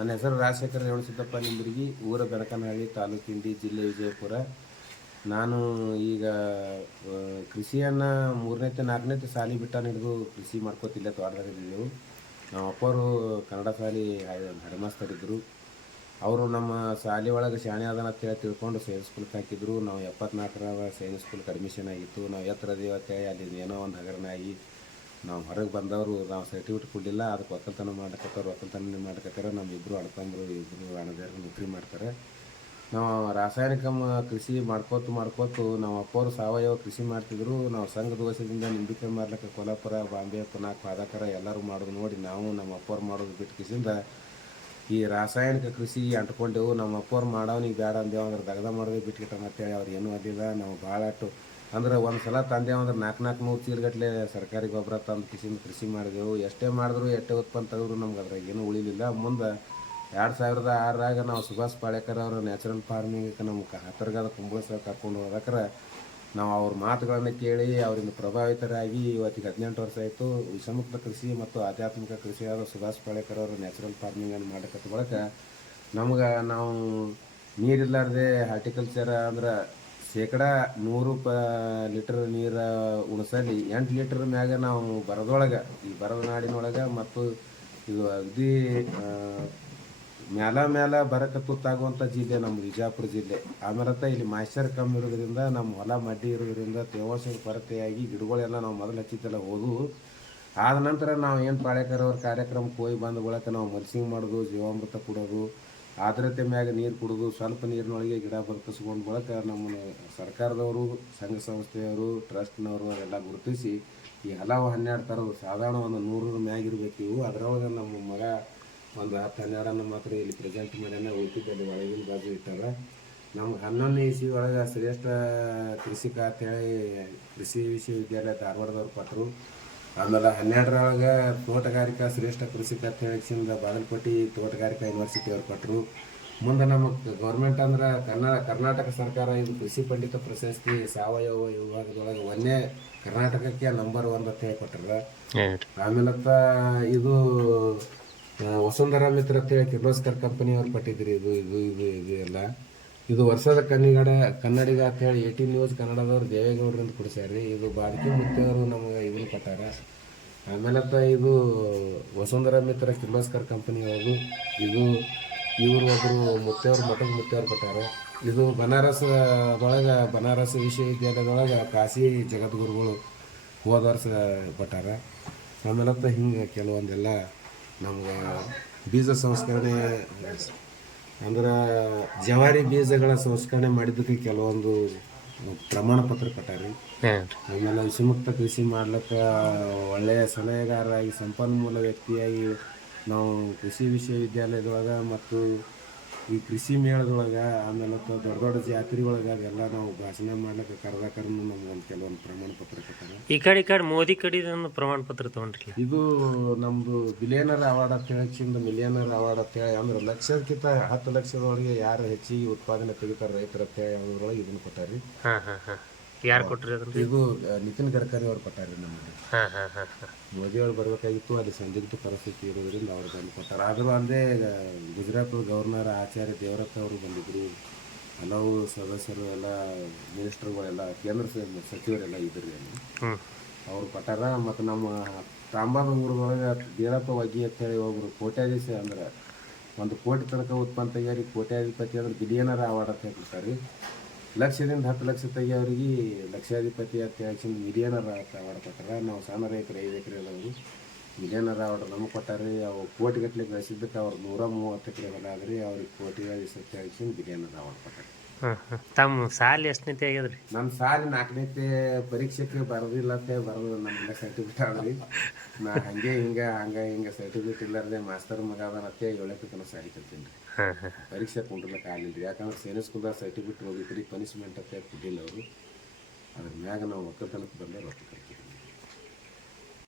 ನನ್ನ ಹೆಸರು ರಾಜಶೇಖರ ರೇವಣಸಿದ್ದಪ್ಪ ನಿಂಬರಿಗೆ ಊರ ಬೆನಕನಹಳ್ಳಿ ತಾಲೂಕಿಂಡಿ ಜಿಲ್ಲೆ ವಿಜಯಪುರ. ನಾನು ಈಗ ಕೃಷಿಯನ್ನು ಮೂರನೇತೆ, ನಾಲ್ಕನೇತೆ ಸಾಲಿ ಬಿಟ್ಟ ಹಿಡಿದು ಕೃಷಿ ಮಾಡ್ಕೋತಿಲ್ಲ ತೋಟದಾಗ ಇದ್ದೀವಿ ನಮ್ಮ ಅಪ್ಪವರು ಕನ್ನಡ ಶಾಲೆ ಹೆಡ್ಮಾಸ್ತರಿದ್ದರು ಅವರು ನಮ್ಮ ಶಾಲೆ ಒಳಗೆ ಶಾಣೆ ಅದನ್ನ ಅಂತೇಳಿ ತಿಳ್ಕೊಂಡು ಸೈನ್ಸ್ ಸ್ಕೂಲ್ಗೆ ಹಾಕಿದ್ರು. ನಾವು ಎಪ್ಪತ್ನಾಲ್ಕರ ಸೈನ್ಸ್ ಸ್ಕೂಲ್ಗೆ ಅಡ್ಮಿಷನ್ ಆಗಿತ್ತು. ನಾವು ಎತ್ತರ ದೇವತೆ ಅಲ್ಲಿ ಏನೋ ಒಂದು ಹಗರಣ ಆಗಿ ನಾವು ಹೊರಗೆ ಬಂದವರು ನಾವು ಸರ್ಟಿಫಿಕೇಟ್ ಕೊಡಲಿಲ್ಲ, ಅದಕ್ಕೆ ಒಕ್ಕಲ್ತನ ಮಾಡ್ಕತ್ತಾರ ಒಕ್ಕಲ್ತನ ಮಾಡ್ಕತ್ತಾರ ನಮ್ಮ ಇಬ್ಬರು ಅಣ್ತಂಬರು ಇಬ್ಬರು ಅಣ್ಣದಾರ ನೌಕರಿ ಮಾಡ್ತಾರೆ. ನಾವು ರಾಸಾಯನಿಕ ಕೃಷಿ ಮಾಡ್ಕೋತ ಮಾಡ್ಕೋತು ನಮ್ಮ ಅಪ್ಪವರು ಸಾವಯವ ಕೃಷಿ ಮಾಡ್ತಿದ್ರು. ನಾವು ಸಂಘದ ವಸದಿಂದ ನಿಂಬಿಕೆ ಮಾಡ್ಲಿಕ್ಕೆ ಕೊಲ್ಲಾಪುರ ಬಾಂಬೆ, ಪುನಾಕ್, ಪಾದಕರ ಎಲ್ಲರೂ ಮಾಡೋದು ನೋಡಿ ನಾವು ನಮ್ಮ ಅಪ್ಪವ್ರು ಮಾಡೋದು ಬಿಟ್ಟು ಕಿಸಿಂದ ಈ ರಾಸಾಯನಿಕ ಕೃಷಿ ಅಂಟ್ಕೊಂಡೆವು. ನಮ್ಮ ಅಪ್ಪವ್ರು ಮಾಡೋನಿಗೆ ಬೇಡ ಅಂದೇವು ಅಂದ್ರೆ ದಗದ ಮಾಡೋದೇ ಬಿಟ್ಕಿಟ್ಟ ಅಂತೇಳಿ ಅವ್ರು ಏನೂ ಅದಿಲ್ಲ ನಾವು ಭಾಳ ಅಟ್ಟು ಅಂದ್ರೆ ಒಂದು ಸಲ ತಂದೇವು ಅಂದ್ರೆ ನಾಲ್ಕು ನಾಲ್ಕು ನೂರು ಚೀಲಗಟ್ಟಲೆ ಸರ್ಕಾರಿ ಗೊಬ್ಬರ ತಂದು ಕಿಸಿಂದ ಕೃಷಿ ಮಾಡಿದೆವು. ಎಷ್ಟೇ ಮಾಡಿದ್ರು ಎಷ್ಟೇ ಉತ್ಪನ್ನ ತೆಗೆದ್ರು ನಮ್ಗೆ ಅದ್ರಾಗ ಏನೂ ಉಳಿಲಿಲ್ಲ. ಮುಂದೆ ಎರಡು ಸಾವಿರದ ಆರರಾಗ ನಾವು ಸುಭಾಷ್ ಪಾಳೇಕರ್ ಅವರ ನ್ಯಾಚುರಲ್ ಫಾರ್ಮಿಂಗ್ ನಮ್ಮ ಕುಂಬಳ ಕುಂಬಳಸ ಕರ್ಕೊಂಡು ಹೋದಕ್ರೆ ನಾವು ಅವ್ರ ಮಾತುಗಳನ್ನು ಕೇಳಿ ಅವರಿಂದ ಪ್ರಭಾವಿತರಾಗಿ ಇವತ್ತಿಗೆ ಹದಿನೆಂಟು ವರ್ಷ ಆಯಿತು. ವಿಷಮುಕ್ತ ಕೃಷಿ ಮತ್ತು ಆಧ್ಯಾತ್ಮಿಕ ಕೃಷಿಯಾದ ಸುಭಾಷ್ ಪಾಳೇಕರ್ ಅವರು ನ್ಯಾಚುರಲ್ ಫಾರ್ಮಿಂಗನ್ನು ಮಾಡಕತ್ತ ಬಳಕ ನಮ್ಗೆ ನಾವು ನೀರಿಲ್ಲಾರ್ದೆ ಹಾರ್ಟಿಕಲ್ಚರ್ ಅಂದ್ರೆ ಶೇಕಡ ನೂರು ಪ ಲೀಟರ್ ನೀರು ಉಣಸಲಿ, ಎಂಟು ಲೀಟರ್ ಮ್ಯಾಗ ನಾವು ಬರದೊಳಗೆ, ಈ ಬರದ ನಾಡಿನೊಳಗೆ ಮತ್ತು ಇದು ಅಗದಿ ಮ್ಯಾಲ ಮ್ಯಾಲ ಬರಕ ತುತ್ತಾಗುವಂಥ ಜಿಲ್ಲೆ ನಮ್ಮ ವಿಜಾಪುರ ಜಿಲ್ಲೆ. ಆಮೇಲೆ ಇಲ್ಲಿ ಮಾಯ್ಚರ್ ಕಮ್ಮಿ ಇರೋದ್ರಿಂದ ನಮ್ಮ ಹೊಲ ಮಡ್ಡಿ ಇರೋದ್ರಿಂದ, ತೇವಾಂಶದ ಕೊರತೆಯಾಗಿ ಗಿಡಗಳೆಲ್ಲ ನಾವು ಮೊದಲು ಹಚ್ಚಿದ್ದೆಲ್ಲ ಹೋದು ಆದ ನಂತರ ನಾವು ಏನು ಪಾಳೆಕರವ್ರ ಕಾರ್ಯಕ್ರಮಕ್ಕೆ ಹೋಗಿ ಬಂದ ಬಳಕ ನಾವು ಮರ್ಸಿಂಗ್ ಮಾಡೋದು, ಜೀವಾಮೃತ ಕೊಡೋದು ಆರ್ದ್ರತೆ ಮ್ಯಾಗ ನೀರು ಕುಡಿದು, ಸ್ವಲ್ಪ ನೀರಿನೊಳಗೆ ಗಿಡ ಬರ್ತಿಸ್ಕೊಂಡು ಬಳಕ ನಮ್ಮ ಸರ್ಕಾರದವರು, ಸಂಘ ಸಂಸ್ಥೆಯವರು, ಟ್ರಸ್ಟ್ನವರು ಎಲ್ಲ ಗುರುತಿಸಿ ಈ ಹಲವು ಹನ್ನೆರಡು ಥರದ್ದು ಸಾಧಾರಣ ಒಂದು ನೂರರ ಮ್ಯಾಗಿರ್ಬೇಕು ಇವು. ಅದರೊಳಗೆ ನಮ್ಮ ಮಗ ಒಂದು ಹತ್ತು ಹನ್ನೆರಡನ್ನು ಮಾತ್ರ ಇಲ್ಲಿ ಪ್ರೆಸೆಂಟ್ ಮಾಡ್ಯಾನ ಉಳಿತಿದ್ದಲ್ಲಿ ಒಳಗಿನ ಬಾಜು ಇಟ್ಟಾರ. ನಮ್ಗೆ ಹನ್ನೊಂದನೇ ಇಸಿ ಒಳಗೆ ಶ್ರೇಷ್ಠ ಕೃಷಿಕ ಅಂತೇಳಿ ಕೃಷಿ ವಿಶ್ವವಿದ್ಯಾಲಯ ಧಾರವಾಡದವ್ರು ಕೊಟ್ಟರು ಆಮೇಲೆ ಹನ್ನೆರಡರೊಳಗೆ ತೋಟಗಾರಿಕಾ ಶ್ರೇಷ್ಠ ಕೃಷಿಕ ಅಂತ ಹೇಳಿಸಿಂದ ಬಾಗಲಕೋಟೆ ತೋಟಗಾರಿಕಾ ಯೂನಿವರ್ಸಿಟಿ ಅವ್ರು ಕೊಟ್ಟರು. ಮುಂದೆ ನಮಗೆ ಗೌರ್ಮೆಂಟ್ ಅಂದ್ರೆ ಕನ್ನಡ ಕರ್ನಾಟಕ ಸರ್ಕಾರ ಇದು ಕೃಷಿ ಪಂಡಿತ ಪ್ರಶಸ್ತಿ ಸಾವಯವ ವಿಭಾಗದೊಳಗೆ ಒಂದೇ ಕರ್ನಾಟಕಕ್ಕೆ ನಂಬರ್ ಒನ್ ಅಂತ ಹೇಳಿ ಕೊಟ್ಟರು ಆಮೇಲೆ ಇದು ವಸುಂಧರಾ ಮಿತ್ರ ಅಂತ ಹೇಳಿ ಕಿರ್ಲೋಸ್ಕರ್ ಕಂಪನಿ ಅವ್ರು ಕೊಟ್ಟಿದ್ರಿ ಇದು ಇದು ಇದು ಇದು ಎಲ್ಲ. ಇದು ವರ್ಷದ ಕನ್ನಡ ಕನ್ನಡಿಗ ಅಂತ ಹೇಳಿ ಏಟಿ ನ್ಯೂಸ್ ಕನ್ನಡದವ್ರು ದೇವೇಗೌಡರಿಂದ ಕೊಡಿಸ್ಯಾರ್ರಿ. ಇದು ಭಾರತೀಯ ಮುತ್ತೆಯವರು ನಮಗೆ ಇವ್ರು ಕೊಟ್ಟಾರ. ಆಮೇಲೆ ಇದು ವಸುಂಧರಾ ಮಿತ್ರ ಕಿರ್ಲೋಸ್ಕರ್ ಕಂಪನಿ ಅವರು, ಇದು ಇವರು ಒಬ್ಬರು ಮುತ್ತೆಯವರು ಮಠದ ಮುತ್ತೆಯವ್ರು ಕೊಟ್ಟಾರ. ಇದು ಬನಾರಸ್, ಒಳಗೆ ಬನಾರಸ್ ವಿಶ್ವವಿದ್ಯಾಲಯದೊಳಗೆ ಕಾಶಿ ಜಗದ್ಗುರುಗಳು ಹೋದ ವರ್ಷ ಕೊಟ್ಟಾರ. ಆಮೇಲೆ ಹಿಂಗೆ ಕೆಲವೊಂದೆಲ್ಲ ನಮ್ಗೆ ಬೀಜ ಸಂಸ್ಕರಣೆ ಅಂದ್ರೆ ಜವಾರಿ ಬೀಜಗಳ ಸಂಸ್ಕರಣೆ ಮಾಡಿದ್ದಕ್ಕೆ ಕೆಲವೊಂದು ಪ್ರಮಾಣ ಪತ್ರ ಕೊಟ್ಟಾರಿ. ಆಮೇಲೆ ವಿಷಮುಕ್ತ ಕೃಷಿ ಮಾಡ್ಲಿಕ್ಕೆ ಒಳ್ಳೆಯ ಸಲಹೆಗಾರರಾಗಿ ಸಂಪನ್ಮೂಲ ವ್ಯಕ್ತಿಯಾಗಿ ನಾವು ಕೃಷಿ ವಿಶ್ವವಿದ್ಯಾಲಯದೊಳಗೆ ಮತ್ತು ಈ ಕೃಷಿ ಮೇಳದೊಳಗೆ ಆಮೇಲೆ ಅಥವಾ ದೊಡ್ಡ ದೊಡ್ಡ ಜಾತ್ರೆಗಳೊಳಗೆ ಅದೆಲ್ಲ ನಾವು ಭಾಷಣ ಮಾಡ್ಲಿಕ್ಕೆ ನಮ್ಗೆ ಒಂದು ಕೆಲವೊಂದು ಪ್ರಮಾಣ ಪತ್ರ ಕೊಟ್ಟಾರೆ. ಈ ಕಡೆ ಈ ಕಡೆ ಮೋದಿ ಕಡೆ ಪ್ರಮಾಣ ಪತ್ರ ತಗೊಂಡ್ರಿ ಇದು ನಮ್ಮದು ಬಿಲಿಯನರ್ ಅವಾರ್ಡ್ ಅಂತ ಹೇಳಿಂದ ಮಿಲಿಯನರ್ ಅವಾರ್ಡ್ ಅಂತ ಹೇಳಿ ಅಂದ್ರೆ ಲಕ್ಷಕ್ಕಿಂತ ಹತ್ತು ಲಕ್ಷದೊಳಗೆ ಯಾರು ಹೆಚ್ಚಿಗೆ ಉತ್ಪಾದನೆ ತೆಗಿತಾರೆ ರೈತರ ಅಂತ ಹೇಳಿ ಅವ್ರೊಳಗೆ ಇದನ್ನ ಕೊಟ್ಟಾರಿ. ಹಾ ಹಾ ಹಾ. ಯಾರು ಕೊಟ್ರಿ ಅದನ್ನ ಇದು ನಿತಿನ್ ಗಡ್ಕರಿ ಅವ್ರು ಕೊಟ್ಟಾರೆ ನಮಗೆ. ಹಾಂ ಹಾಂ ಹಾಂ ಹಾ. ಮೋದಿ ಅವ್ರು ಬರಬೇಕಾಗಿತ್ತು ಅಲ್ಲಿ ಸಂದಿಗ್ಧ ಪರಿಸ್ಥಿತಿ ಇರೋದ್ರಿಂದ ಅವ್ರು ಬಂದು ಕೊಟ್ಟಾರೆ. ಆದರೂ ಅಂದರೆ ಗುಜರಾತ್ ಗವರ್ನರ್ ಆಚಾರ್ಯ ದೇವರತ್ ಅವರು ಬಂದಿದ್ರು. ಹಲವು ಸದಸ್ಯರು ಎಲ್ಲ ಮಿನಿಸ್ಟರ್ಗಳೆಲ್ಲ ಕೇಂದ್ರ ಸಚಿವರೆಲ್ಲ ಇದ್ರು ಅಲ್ಲಿ. ಅವ್ರು ಕೊಟ್ಟಾರ. ಮತ್ತು ನಮ್ಮ ತಾಂಬಾದ ಊರದೊಳಗೆ ದೇಳಪ್ಪ ವಗ್ಗಿ ಅಂತೇಳಿ ಒಬ್ಬರು ಕೋಟ್ಯಾಧೀಶ ಅಂದ್ರೆ ಒಂದು ಕೋಟಿ ತನಕ ಉತ್ಪನ್ನ ತೆಗಿಯಾರಿ ಕೋಟ್ಯಾಧಿಪತಿ ಅಂದ್ರೆ ಬಿಲಿಯನರ್ ಅವಾರ್ಡ್ ಅಂತ ಹೇಳ್ತಾರೆ ಲಕ್ಷದಿಂದ ಹತ್ತು ಲಕ್ಷ ತೆಗಿಯೋರಿಗೆ ಲಕ್ಷಾಧಿಪತಿ ಅಂತ ಹೇಳಿ ಮಿಲಿಯನರ್ ಅವಾರ್ಡ್ ಕೊಟ್ಟಾರ. ನಾವು ಸಣ್ಣ ರೈತರು ಐದು ಎಕರೆ ಅದಾವರು ಅವ್ರ ನಮ್ಗೆ ನಮಗೆ ಕೊಟ್ಟಾರಿ. ಅವು ಕೋಟಿಗಟ್ಟಲೆ ಗಳಿಸಿದ್ದಕ್ಕೆ ಅವ್ರು ನೂರ ಮೂವತ್ತು ಎಕರೆ ಹೊಲ ಆದ್ರಿ ಅವ್ರಿಗೆ ಕೋಟಿ ಅಂತ ಹೇಳಿ ಮಿಲಿಯನರ ಕೊಟ್ಟಾರೆ. ಹಾ ತಮ್ಮ ಸಾಲಿ ಎಷ್ಟನೇತಿ ಆಗ್ಯದ್ರಿ? ನಮ್ಮ ಸಾಲಿ ನಾಲ್ಕನೇತೆ ಪರೀಕ್ಷೆಗೆ ಬರೋದಿಲ್ಲ ಅಂತ ಬರೋದು ನಮ್ಮ ಸರ್ಟಿಫಿಕೇಟ್ ಆದ್ರಿ ನಾ ಹಂಗೆ ಹಿಂಗೆ ಹಂಗೆ ಹಿಂಗೆ ಸರ್ಟಿಫಿಕೇಟ್ ಇಲ್ಲಾರ್ದೆ ಮಾಸ್ತರ್ ಮಗ ಅದನತ್ತೆ ಏಳಕ್ಕೆ ತನಕ ಸಾಲಿ ಕಲ್ತೀನಿ ರೀ ಪರೀಕ್ಷೆ ಕುಂಡ್ರಲಕ್ಕೆ ಆಗಲಿಲ್ಲ ಯಾಕಂದ್ರೆ ಸೇನೆ ಸ್ಕೂಲ್ದಾಗ ಸರ್ಟಿಫಿಕೇಟ್ ಹೋಗಿತ್ತು, ರೀ ಪನಿಷ್ಮೆಂಟ್ ಅಂತ ಕೊಟ್ಟಿಲ್ಲ ಅವರು. ಅದ್ರ ಮ್ಯಾಗ ನಾವು ಒಕ್ಕಲ್ತನಕ್ಕೆ ಬಂದೇ ರೊಕ್ಕ